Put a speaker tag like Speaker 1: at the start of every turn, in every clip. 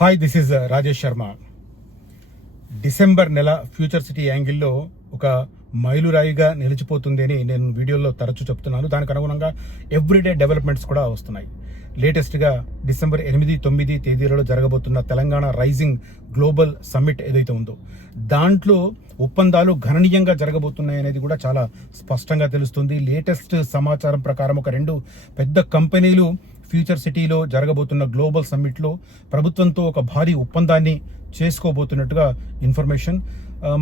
Speaker 1: Hi this is Rajesh Sharma December నెల future city యాంగిల్లో ఒక మైలురాయిగా నిలిచిపోతుంది అని నేను వీడియోలో తరచూ చెప్తున్నాను. దానికి అనుగుణంగా ఎవ్రీడే డెవలప్మెంట్స్ కూడా వస్తున్నాయి. లేటెస్ట్గా డిసెంబర్ ఎనిమిది తొమ్మిది తేదీలలో జరగబోతున్న తెలంగాణ రైజింగ్ గ్లోబల్ సమ్మిట్ ఏదైతే ఉందో దాంట్లో ఒప్పందాలు గణనీయంగా జరగబోతున్నాయి అనేది కూడా చాలా స్పష్టంగా తెలుస్తుంది. లేటెస్ట్ సమాచారం ప్రకారం ఒక రెండు పెద్ద కంపెనీలు ఫ్యూచర్ సిటీలో జరగబోతున్న గ్లోబల్ సమ్మిట్లో ప్రభుత్వంతో ఒక భారీ ఒప్పందాన్ని చేసుకోబోతున్నట్టుగా ఇన్ఫర్మేషన్.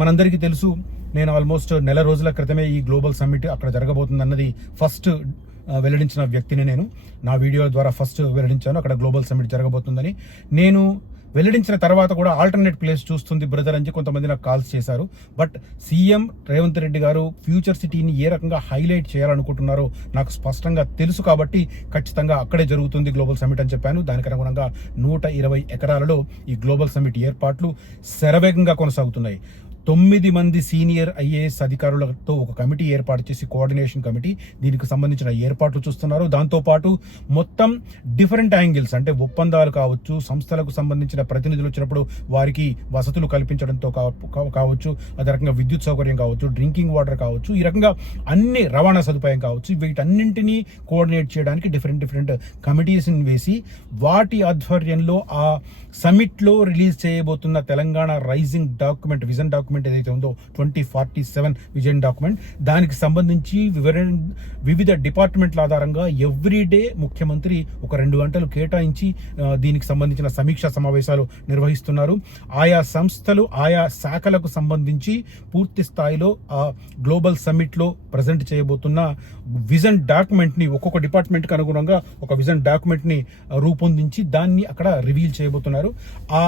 Speaker 1: మనందరికీ తెలుసు నేను ఆల్మోస్ట్ నెల రోజుల క్రితమే ఈ గ్లోబల్ సమ్మిట్ అక్కడ జరగబోతుందన్నది ఫస్ట్ వెల్లడించిన వ్యక్తిని నేను. నా వీడియో ద్వారా ఫస్ట్ వెల్లడించాను అక్కడ గ్లోబల్ సమ్మిట్ జరగబోతుందని. నేను వెల్లడించిన తర్వాత కూడా ఆల్టర్నేట్ ప్లేస్ చూస్తుంది బ్రదర్ అని కొంతమంది నాకు కాల్స్ చేశారు. బట్ సీఎం రేవంత్ రెడ్డి గారు ఫ్యూచర్ సిటీని ఏ రకంగా హైలైట్ చేయాలనుకుంటున్నారో నాకు స్పష్టంగా తెలుసు కాబట్టి ఖచ్చితంగా అక్కడే జరుగుతుంది గ్లోబల్ సమ్మిట్ అని చెప్పాను. దానికి అనుగుణంగా నూట ఇరవై ఎకరాలలో ఈ గ్లోబల్ సమిట్ ఏర్పాట్లు శరవేగంగా కొనసాగుతున్నాయి. తొమ్మిది మంది సీనియర్ ఐఏఎస్ అధికారులతో ఒక కమిటీ ఏర్పాటు చేసి కోఆర్డినేషన్ కమిటీ దీనికి సంబంధించిన ఏర్పాట్లు చూస్తున్నారు. దాంతోపాటు మొత్తం డిఫరెంట్ యాంగిల్స్ అంటే ఒప్పందాలు కావచ్చు సంస్థలకు సంబంధించిన ప్రతినిధులు వచ్చినప్పుడు వారికి వసతులు కల్పించడంతో కావచ్చు అదే రకంగా విద్యుత్ సౌకర్యం కావచ్చు డ్రింకింగ్ వాటర్ కావచ్చు ఈ రకంగా అన్ని రవాణా సదుపాయం కావచ్చు వీటన్నింటినీ కోఆర్డినేట్ చేయడానికి డిఫరెంట్ డిఫరెంట్ కమిటీస్ని వేసి వాటి ఆధ్వర్యంలో ఆ సమిట్లో రిలీజ్ చేయబోతున్న Telangana rising document vision document ఏదైతే ఉందో twenty forty seven vision document దానికి సంబంధించి వివరణ వివిధ డిపార్ట్మెంట్ల ఆధారంగా ఎవ్రీడే ముఖ్యమంత్రి ఒక రెండు గంటలు కేటాయించి దీనికి సంబంధించిన సమీక్షా సమావేశాలు నిర్వహిస్తున్నారు. ఆయా సంస్థలు ఆయా శాఖలకు సంబంధించి పూర్తి స్థాయిలో ఆ గ్లోబల్ సమ్మిట్లో ప్రజెంట్ చేయబోతున్న విజన్ డాక్యుమెంట్ని ఒక్కొక్క డిపార్ట్మెంట్కి అనుగుణంగా ఒక విజన్ డాక్యుమెంట్ని రూపొందించి దాన్ని అక్కడ రివీల్ చేయబోతున్నారు. ఆ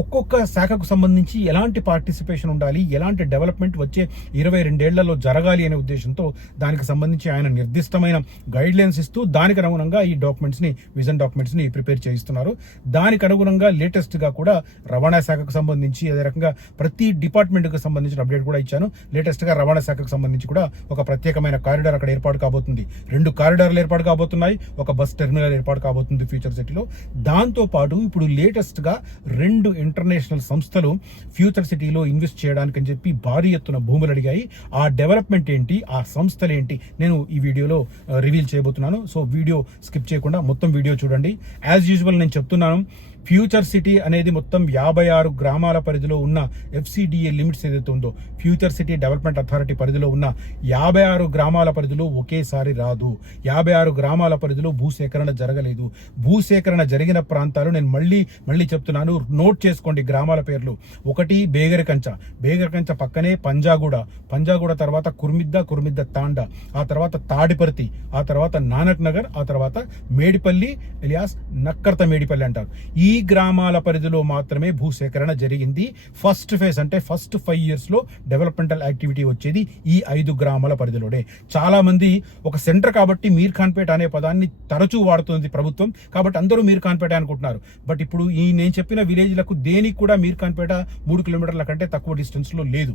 Speaker 1: ఒక్కొక్క శాఖకు సంబంధించి ఎలాంటి పార్టిసిపేషన్ ఉండాలి? ఎలాంటి డెవలప్మెంట్ వచ్చే ఇరవై రెండేళ్ళలో జరగాలి అనే ఉద్దేశంతో దానికి సంబంధించి ఆయన నిర్దిష్టమైన గైడ్ లైన్స్ ఇస్తూ దానికి అనుగుణంగా ఈ డాక్యుమెంట్స్ని విజన్ డాక్యుమెంట్స్ని ప్రిపేర్ చేయిస్తున్నారు. దానికి అనుగుణంగా లేటెస్ట్గా కూడా రవాణా శాఖకు సంబంధించి అదే రకంగా ప్రతి డిపార్ట్మెంట్కి సంబంధించిన అప్డేట్ కూడా ఇచ్చాను. లేటెస్ట్గా రవాణా శాఖకు సంబంధించి కూడా ఒక ప్రత్యేకమైన కారిడార్ అక్కడ ఏర్పాటు కాబోతుంది. రెండు కారిడార్లు ఏర్పాటు కాబోతున్నాయి. ఒక బస్ టెర్మినల్ ఏర్పాటు కాబోతుంది ఫ్యూచర్ సిటీలో. దాంతో పాటు ఇప్పుడు లేటెస్ట్గా రెండు ఇంటర్నేషనల్ సంస్థలు ఫ్యూచర్ సిటీలో ఇన్వెస్ట్ చేయడానికి అని చెప్పి భారీ ఎత్తున భూములు అడిగాయి. ఆ డెవలప్మెంట్ ఏంటి? ఆ సంస్థలు ఏంటి? నేను ఈ వీడియోలో రివీల్ చేయబోతున్నాను. సో వీడియో స్కిప్ చేయకుండా మొత్తం వీడియో చూడండి. యాజ్ యూజువల్ నేను చెప్తున్నాను. ఫ్యూచర్ సిటీ అనేది మొత్తం యాభై ఆరు గ్రామాల పరిధిలో ఉన్న ఎఫ్సిడిఏ లిమిట్స్ ఏదైతే ఉందో ఫ్యూచర్ సిటీ డెవలప్మెంట్ అథారిటీ పరిధిలో ఉన్న యాభై ఆరు గ్రామాల పరిధిలో ఒకేసారి రాదు. యాభై ఆరు గ్రామాల పరిధిలో భూసేకరణ జరగలేదు. భూసేకరణ జరిగిన ప్రాంతాలు నేను మళ్ళీ మళ్ళీ చెప్తున్నాను. నోట్ చేసుకోండి గ్రామాల పేర్లు. ఒకటి బేగరికంచ. బేగరికంచ పక్కనే పంజాగూడ. పంజాగూడ తర్వాత కుర్మిద్ద కుర్మిద్ద తాండ. ఆ తర్వాత తాడిపర్తి. ఆ తర్వాత నానక్ నగర్. ఆ తర్వాత మేడిపల్లి ఎలియాస్ నక్కర్త మేడిపల్లి అంటారు. ఈ ఈ గ్రామాల పరిధిలో మాత్రమే భూసేకరణ జరిగింది. ఫస్ట్ ఫేజ్ అంటే ఫస్ట్ ఫైవ్ ఇయర్స్లో డెవలప్మెంటల్ యాక్టివిటీ వచ్చేది ఈ ఐదు గ్రామాల పరిధిలోనే. చాలామంది ఒక సెంటర్ కాబట్టి మీర్ ఖాన్పేట అనే పదాన్ని తరచూ వాడుతుంది ప్రభుత్వం. కాబట్టి అందరూ మీర్ ఖాన్పేట అనుకుంటున్నారు. బట్ ఇప్పుడు ఈ నేను చెప్పిన విలేజ్లకు దేనికి కూడా మీర్ ఖాన్పేట మూడు కిలోమీటర్ల కంటే తక్కువ డిస్టెన్స్లో లేదు.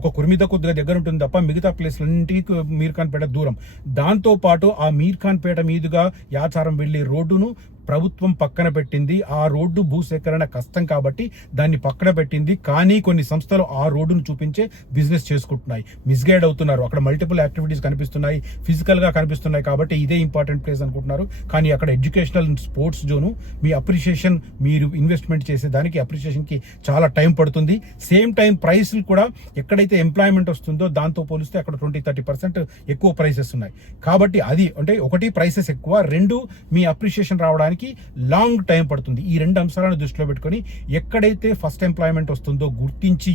Speaker 1: ఒక కుర్మిద కొద్దిగా దగ్గర ఉంటుంది తప్ప మిగతా ప్లేస్లన్నింటికి మీర్ఖాన్పేట దూరం. దాంతో పాటు ఆ మీర్ఖాన్పేట మీదుగా యాచారం వెళ్ళే రోడ్డును ప్రభుత్వం పక్కన పెట్టింది. ఆ రోడ్డు భూసేకరణ కష్టం కాబట్టి దాన్ని పక్కన పెట్టింది. కానీ కొన్ని సంస్థలు ఆ రోడ్డును చూపించే బిజినెస్ చేసుకుంటున్నాయి. మిస్గైడ్ అవుతున్నారు. అక్కడ మల్టిపుల్ యాక్టివిటీస్ కనిపిస్తున్నాయి. ఫిజికల్గా కనిపిస్తున్నాయి కాబట్టి ఇదే ఇంపార్టెంట్ ప్లేస్ అనుకుంటున్నారు. కానీ అక్కడ ఎడ్యుకేషనల్ స్పోర్ట్స్ జోను మీ అప్రిషియేషన్ మీరు ఇన్వెస్ట్మెంట్ చేసే దానికి అప్రిషియేషన్కి చాలా టైం పడుతుంది. సేమ్ టైం ప్రైస్లు కూడా ఎక్కడైతే ఎంప్లాయ్మెంట్ వస్తుందో దాంతో పోలిస్తే అక్కడ ట్వంటీ థర్టీ పర్సెంట్ ఎక్కువ ప్రైసెస్ ఉన్నాయి. కాబట్టి అది అంటే ఒకటి ప్రైసెస్ ఎక్కువ. రెండు మీ అప్రిషియేషన్ రావడానికి లాంగ్ టైం పడుతుంది. ఈ రెండు అంశాలను దృష్టిలో పెట్టుకొని ఎక్కడైతే ఫస్ట్ ఎంప్లాయ్మెంట్ వస్తుందో గుర్తించి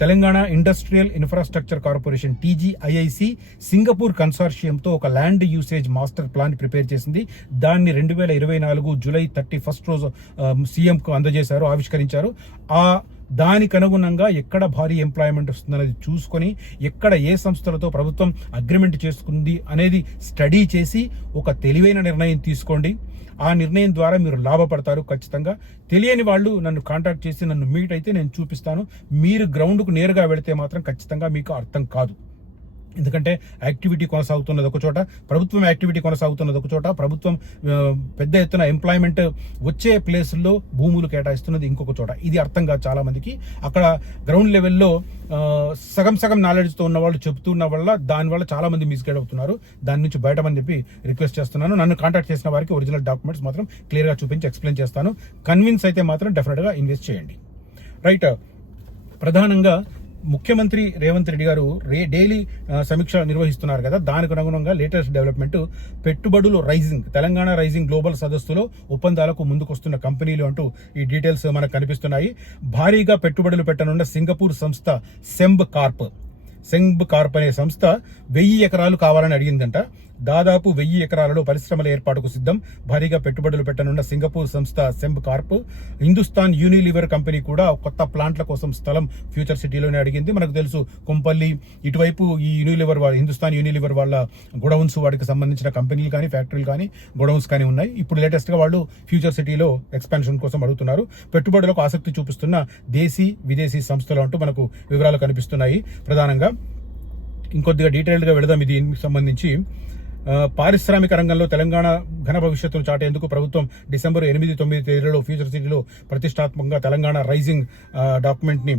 Speaker 1: Telangana industrial infrastructure corporation TGIIC Singapore కన్సార్షియంతో ఒక land usage master plan prepare చేసింది. దాన్ని రెండు వేల ఇరవై నాలుగు జూలై థర్టీ ఫస్ట్ రోజు సీఎంకు అందజేశారు ఆవిష్కరించారు. ఆ దానికి అనుగుణంగా ఎక్కడ భారీ ఎంప్లాయ్మెంట్ వస్తుందనేది చూసుకొని ఎక్కడ ఏ సంస్థలతో ప్రభుత్వం అగ్రిమెంట్ చేసుకుంది అనేది స్టడీ చేసి ఒక తెలివైన నిర్ణయం తీసుకోండి. ఆ నిర్ణయం ద్వారా మీరు లాభపడతారు ఖచ్చితంగా. తెలియని వాళ్ళు నన్ను కాంటాక్ట్ చేసి నన్ను మీట్ అయితే నేను చూపిస్తాను. మీరు గ్రౌండ్కు నేరుగా వెళితే మాత్రం ఖచ్చితంగా మీకు అర్థం కాదు. ఎందుకంటే యాక్టివిటీ కొనసాగుతున్నది ఒక చోట ప్రభుత్వం యాక్టివిటీ కొనసాగుతున్నది ఒక చోట ప్రభుత్వం పెద్ద ఎత్తున ఎంప్లాయ్మెంట్ వచ్చే ప్లేసుల్లో భూములు కేటాయిస్తున్నది ఇంకొక చోట. ఇది అర్థం కాదు అక్కడ గ్రౌండ్ లెవెల్లో సగం సగం నాలెడ్జ్తో ఉన్న వాళ్ళు చెప్తున్న వల్ల దానివల్ల చాలామంది మిస్గైడ్ అవుతున్నారు. దాని నుంచి బయటమని చెప్పి రిక్వెస్ట్ చేస్తున్నాను. నన్ను కాంటాక్ట్ చేసిన వారికి ఒరిజినల్ డాక్యుమెంట్స్ మాత్రం క్లియర్గా చూపించి ఎక్స్ప్లెయిన్ చేస్తాను. కన్విన్స్ అయితే మాత్రం డెఫినెట్గా ఇన్వెస్ట్ చేయండి. రైట్ ప్రధానంగా ముఖ్యమంత్రి రేవంత్ రెడ్డి గారు రే డైలీ సమీక్ష నిర్వహిస్తున్నారు కదా. దానికి అనుగుణంగా లేటెస్ట్ డెవలప్మెంట్ పెట్టుబడులు రైజింగ్ తెలంగాణ రైజింగ్ గ్లోబల్ సదస్సులో ఒప్పందాలకు ముందుకొస్తున్న కంపెనీలు అంటూ ఈ డీటెయిల్స్ మనకు కనిపిస్తున్నాయి. భారీగా పెట్టుబడులు పెట్టనున్న సింగపూర్ సంస్థ సెంబ్ కార్ప్. సెంబ్ కార్ప్ అనే సంస్థ వెయ్యి ఎకరాలు కావాలని అడిగిందంట. దాదాపు వెయ్యి ఎకరాలలో పరిశ్రమల ఏర్పాటుకు సిద్ధం. భారీగా పెట్టుబడులు పెట్టనున్న సింగపూర్ సంస్థ Sembcorp. Hindustan Unilever company కూడా కొత్త ప్లాంట్ల కోసం స్థలం ఫ్యూచర్ సిటీలోనే అడిగింది. మనకు తెలుసు కుంపల్లి ఇటువైపు ఈ యూనిలివర్ వాళ్ళ హిందుస్థాన్ యూనిలివర్ వాళ్ళ గొడౌన్స్ వాటికి సంబంధించిన కంపెనీలు కానీ ఫ్యాక్టరీలు కానీ గొడౌన్స్ కానీ ఉన్నాయి. ఇప్పుడు లేటెస్ట్గా వాళ్ళు ఫ్యూచర్ సిటీలో ఎక్స్పాన్షన్ కోసం అడుగుతున్నారు. పెట్టుబడులకు ఆసక్తి చూపిస్తున్న దేశీ విదేశీ సంస్థలు అంటూ మనకు వివరాలు కనిపిస్తున్నాయి. ప్రధానంగా ఇంకొద్దిగా డీటెయిల్డ్గా వెళదాం. దీనికి సంబంధించి పారిశ్రామిక రంగంలో తెలంగాణ ఘన భవిష్యత్తును చాటేందుకు ప్రభుత్వం డిసెంబర్ ఎనిమిది తొమ్మిది తేదీలలో ఫ్యూచర్ సిటీలో ప్రతిష్టాత్మకంగా తెలంగాణ రైజింగ్ డాక్యుమెంట్ని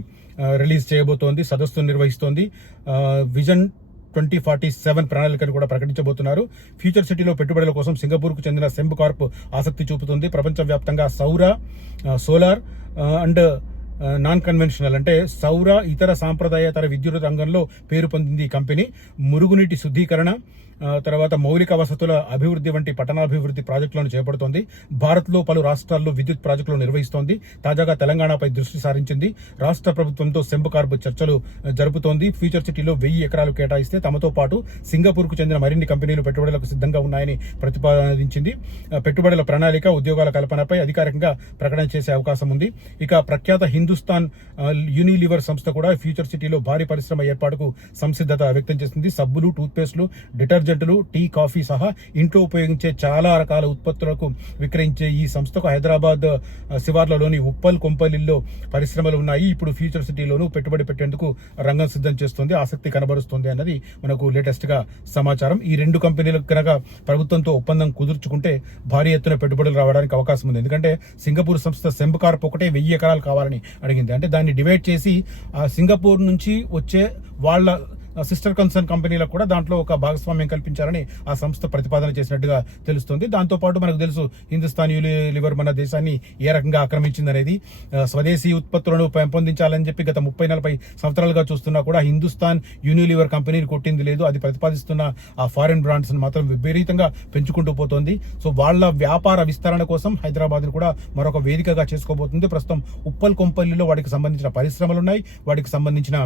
Speaker 1: రిలీజ్ చేయబోతోంది సదస్సును నిర్వహిస్తోంది. విజన్ ట్వంటీ ఫార్టీ సెవెన్ ప్రణాళికను కూడా ప్రకటించబోతున్నారు. ఫ్యూచర్ సిటీలో పెట్టుబడుల కోసం సింగపూర్కు చెందిన సెంబ్ కార్ప్ ఆసక్తి చూపుతుంది. ప్రపంచవ్యాప్తంగా సౌర సోలార్ అండ్ నాన్ కన్వెన్షనల్ అంటే సౌర ఇతర సాంప్రదాయేతర విద్యుత్ రంగంలో పేరు పొందింది ఈ కంపెనీ. మురుగునీటి శుద్ధీకరణ తర్వాత మౌలిక వసతుల అభివృద్ధి వంటి పట్టణాభివృద్ధి ప్రాజెక్టులను చేపడుతోంది. భారత్లో పలు రాష్ట్రాల్లో విద్యుత్ ప్రాజెక్టులు నిర్వహిస్తోంది. తాజాగా తెలంగాణపై దృష్టి సారించింది. రాష్ట్ర ప్రభుత్వంతో సెంబు చర్చలు జరుపుతోంది. ఫ్యూచర్ సిటీలో వెయ్యి ఎకరాలు కేటాయిస్తే తమతో పాటు సింగపూర్కు చెందిన మరిన్ని కంపెనీలు పెట్టుబడులకు సిద్ధంగా ఉన్నాయని ప్రతిపాదించింది. పెట్టుబడుల ప్రణాళిక ఉద్యోగాల కల్పనపై అధికారికంగా ప్రకటన చేసే అవకాశం ఉంది. ఇక ప్రఖ్యాత హిందూ హిందుస్థాన్ యూనిలివర్ సంస్థ కూడా ఫ్యూచర్ సిటీలో భారీ పరిశ్రమ ఏర్పాటుకు సంసిద్ధత వ్యక్తం చేసింది. సబ్బులు టూత్పేస్ట్లు డిటర్జెంట్లు టీ కాఫీ సహా ఇంట్లో ఉపయోగించే చాలా రకాల ఉత్పత్తులకు విక్రయించే ఈ సంస్థకు హైదరాబాద్ శివార్లలోని ఉప్పల్ కొంపల్లిలో పరిశ్రమలు ఉన్నాయి. ఇప్పుడు ఫ్యూచర్ సిటీలోనూ పెట్టుబడి పెట్టేందుకు రంగం సిద్ధం చేస్తుంది. ఆసక్తి కనబరుస్తుంది అన్నది మనకు లేటెస్ట్గా సమాచారం. ఈ రెండు కంపెనీలకు కనుక ప్రభుత్వంతో ఒప్పందం కుదుర్చుకుంటే భారీ ఎత్తున పెట్టుబడులు రావడానికి అవకాశం ఉంది. ఎందుకంటే సింగపూర్ సంస్థ సెంబ్ కార్ప్ ఒకటే వెయ్యి ఎకరాలు కావాలని అడిగింది. అంటే దాన్ని డివైడ్ చేసి సింగపూర్ నుంచి వచ్చే వాళ్ళ సిస్టర్ కన్సర్న్ కంపెనీలకు కూడా దాంట్లో ఒక భాగస్వామ్యం కల్పించాలని ఆ సంస్థ ప్రతిపాదన చేసినట్టుగా తెలుస్తుంది. దాంతోపాటు మనకు తెలుసు హిందుస్థాన్ యూనిలివర్ మన దేశాన్ని ఏ రకంగా ఆక్రమించిందనేది. స్వదేశీ ఉత్పత్తులను పెంపొందించాలని చెప్పి గత ముప్పై నలభై సంవత్సరాలుగా చూస్తున్నా కూడా హిందుస్థాన్ యూనిలివర్ కంపెనీని కొట్టింది లేదు. అది ప్రతిపాదిస్తున్న ఆ ఫారిన్ బ్రాండ్స్ను మాత్రం విపరీతంగా పెంచుకుంటూ పోతోంది. సో వాళ్ళ వ్యాపార విస్తరణ కోసం హైదరాబాద్ను కూడా మరొక వేదికగా చేసుకోబోతుంది. ప్రస్తుతం ఉప్పల్ కొంపల్లిలో వాటికి సంబంధించిన పరిశ్రమలు ఉన్నాయి వాటికి సంబంధించిన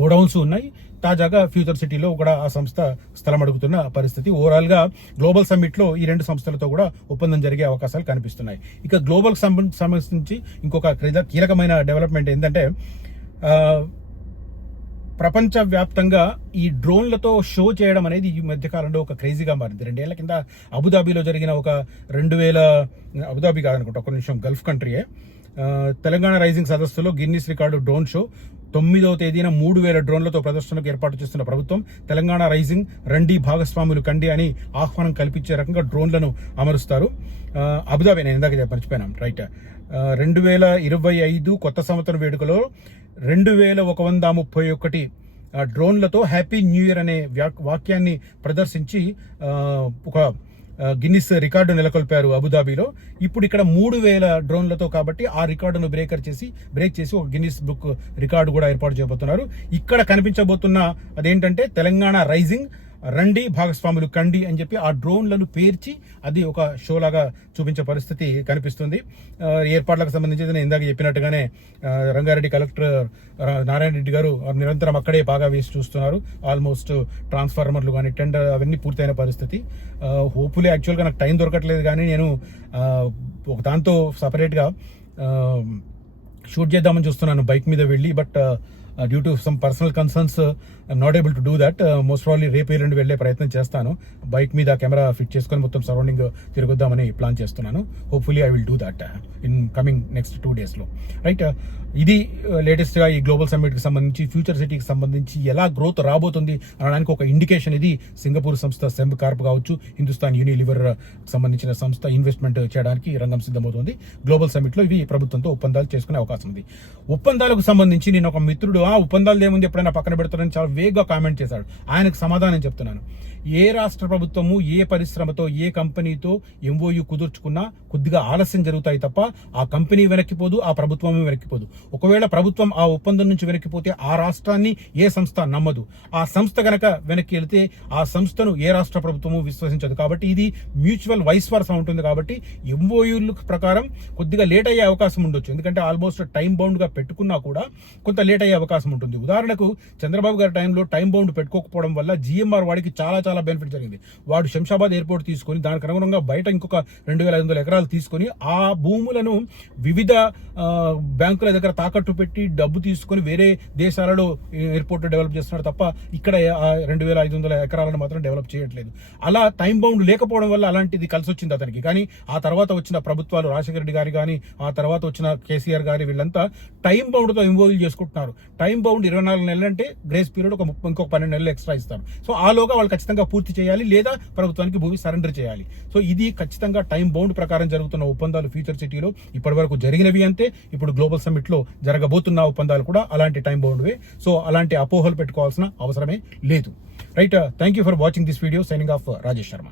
Speaker 1: గోడౌన్స్ ఉన్నాయి. తాజాగా ఫ్యూచర్ సిటీలో కూడా ఆ సంస్థ స్థలం అడుగుతున్న పరిస్థితి. ఓవరాల్గా గ్లోబల్ సమ్మిట్లో ఈ రెండు సంస్థలతో కూడా ఒప్పందం జరిగే అవకాశాలు కనిపిస్తున్నాయి. ఇక గ్లోబల్ సంబంధించి ఇంకొక కీలకమైన డెవలప్మెంట్ ఏంటంటే ప్రపంచవ్యాప్తంగా ఈ డ్రోన్లతో షో చేయడం అనేది ఈ మధ్య కాలంలో ఒక క్రేజీగా మారింది. రెండేళ్ళ కింద అబుదాబీలో జరిగిన ఒక రెండు వేల అబుదాబీ కాదనుకుంటా ఒక నిమిషం గల్ఫ్ కంట్రీయే. తెలంగాణ రైజింగ్ సదస్సులో గిన్నిస్ రికార్డు డ్రోన్ షో తొమ్మిదవ తేదీన మూడు వేల డ్రోన్లతో ప్రదర్శనకు ఏర్పాటు చేస్తున్న ప్రభుత్వం తెలంగాణ రైజింగ్ రండి భాగస్వాములు కండి అని ఆహ్వానం కల్పించే రకంగా డ్రోన్లను అమరుస్తారు. అబుదాబి నేను ఇందాక మర్చిపోయాను. రైట్. రెండు వేల ఇరవై ఐదు కొత్త సంవత్సరం వేడుకలో రెండు వేల ఒక వంద ముప్పై ఒకటి డ్రోన్లతో హ్యాపీ న్యూ ఇయర్ అనే వాక్యాన్ని ప్రదర్శించి ఒక గిన్నిస్ రికార్డు నెలకొల్పారు అబుదాబీలో. ఇప్పుడు ఇక్కడ మూడు వేల డ్రోన్లతో కాబట్టి ఆ రికార్డును బ్రేకర్ చేసి బ్రేక్ చేసి ఒక గిన్నిస్ బుక్ రికార్డు కూడా ఏర్పాటు చేయబోతున్నారు. ఇక్కడ కనిపించబోతున్న అదేంటంటే తెలంగాణ రైజింగ్ రండి భాగస్వాములు కండి అని చెప్పి ఆ డ్రోన్లను పేర్చి అది ఒక షో లాగా చూపించే పరిస్థితి కనిపిస్తుంది. ఏర్పాట్లకు సంబంధించి నేను ఇందాక చెప్పినట్టుగానే రంగారెడ్డి కలెక్టర్ నారాయణ రెడ్డి గారు నిరంతరం అక్కడే బాగా వేసి చూస్తున్నారు. ఆల్మోస్ట్ ట్రాన్స్ఫార్మర్లు కానీ టెండర్ అవన్నీ పూర్తయిన పరిస్థితి. హోప్ఫుల్లీ యాక్చువల్గా నాకు టైం దొరకట్లేదు కానీ నేను ఒక దాంతో సపరేట్గా షూట్ చేద్దామని చూస్తున్నాను బైక్ మీద వెళ్ళి. But due to some personal concerns not able to do that most probably రేపు ఎల్లుండి వెళ్ళే ప్రయత్నం చేస్తాను. బైక్ మీద కెమెరా ఫిట్ చేసుకొని మొత్తం సరౌండింగ్ తిరుగుద్దామని ప్లాన్ చేస్తున్నాను. Hopefully I will do that in coming next two డేస్లో రైట్ ఇది uh, లేటెస్ట్గా ఈ గ్లోబల్ సమ్మిట్కి సంబంధించి ఫ్యూచర్ సిటీకి సంబంధించి ఎలా గ్రోత్ రాబోతుంది అనడానికి ఒక ఇండికేషన్ ఇది. సింగపూర్ సంస్థ సెంబ్ కార్ప్ కావచ్చు హిందుస్థాన్ uh, యూనిలివర్ సంబంధించిన సంస్థ ఇన్వెస్ట్మెంట్ చేయడానికి రంగం సిద్ధమవుతుంది. గ్లోబల్ సమ్మిట్లో ఇవి ప్రభుత్వంతో ఒప్పందాలు చేసుకునే అవకాశం ఉంది. ఒప్పందాలకు సంబంధించి నేను ఒక మిత్రుడు ఆ ఒప్పందాలు ఏముంది? ఎప్పుడైనా పక్కన పెడతానని చాలా వేగ్గా కామెంట్ చేశాడు. ఆయనకు సమాధానం చెప్తున్నాను. ఏ రాష్ట్ర ప్రభుత్వము ఏ పరిశ్రమతో ఏ కంపెనీతో ఎంఓయు కుదుర్చుకున్నా కొద్దిగా ఆలస్యం జరుగుతాయి తప్ప ఆ కంపెనీ వెనక్కిపోదు ఆ ప్రభుత్వం వెనక్కిపోదు ఒకవేళ ప్రభుత్వం ఆ ఒప్పందం నుంచి వెనక్కిపోతే ఆ రాష్ట్రాన్ని ఏ సంస్థ నమ్మదు. ఆ సంస్థ గనక వెనక్కి వెళితే ఆ సంస్థను ఏ రాష్ట్ర ప్రభుత్వము విశ్వసించదు. కాబట్టి ఇది మ్యూచువల్ వైస్ వర్స ఉంటుంది కాబట్టి ఎంఓయూల ప్రకారం కొద్దిగా లేట్ అయ్యే అవకాశం ఉండొచ్చు. ఎందుకంటే ఆల్మోస్ట్ టైం బౌండ్గా పెట్టుకున్నా కూడా కొంత లేట్ అయ్యే అవకాశం ఉంటుంది. ఉదాహరణకు చంద్రబాబు గారి టైంలో టైం బౌండ్ పెట్టుకోకపోవడం వల్ల జిఎంఆర్ వాడికి చాలా చాలా బెనిఫిట్ జరిగింది. వాడు శంషాబాద్ ఎయిర్పోర్ట్ తీసుకొని దానికి అనుగుణంగా బయట ఇంకొక రెండు వేల ఐదు వందల ఎకరాలు తీసుకొని ఆ భూములను వివిధ బ్యాంకుల దగ్గర తాకట్టు పెట్టి డబ్బు తీసుకొని వేరే దేశాలలో ఎయిర్పోర్ట్ డెవలప్ చేస్తున్నారు తప్ప ఇక్కడ రెండు వేల ఐదు వందల ఎకరాలను మాత్రం డెవలప్ చేయట్లేదు. అలా టైం బౌండ్ లేకపోవడం వల్ల అలాంటిది కలిసి వచ్చింది అతనికి. కానీ ఆ తర్వాత వచ్చిన ప్రభుత్వాలు రాజశేఖర రెడ్డి గారి కానీ ఆ తర్వాత వచ్చిన కేసీఆర్ గారి వీళ్ళంతా టైం బౌండ్తో ఇన్వాల్వ్ చేసుకుంటున్నారు. టైం బౌండ్ ఇరవై నాలుగు నెలలు అంటే గ్రేస్ పీరియడ్ ఒక ఇంకొక పన్నెండు నెలలు ఎక్స్ట్రా ఇస్తారు. సో ఆలోగా వాళ్ళు ఖచ్చితంగా పూర్తి చేయాలి లేదా ప్రభుత్వానికి భూమి సరెండర్ చేయాలి. సో ఇది ఖచ్చితంగా టైం బౌండ్ ప్రకారం జరుగుతున్న ఒప్పందాలు ఫ్యూచర్ సిటీలో ఇప్పటి వరకు జరిగినవి అంతే. ఇప్పుడు గ్లోబల్ సమ్మిట్లో జరగబోతున్న ఒప్పందాలు కూడా అలాంటి టైం బౌండ్వే సో అలాంటి అపోహలు పెట్టుకోవాల్సిన అవసరమే లేదు. Right thank you for watching this video signing off Rajesh Sharma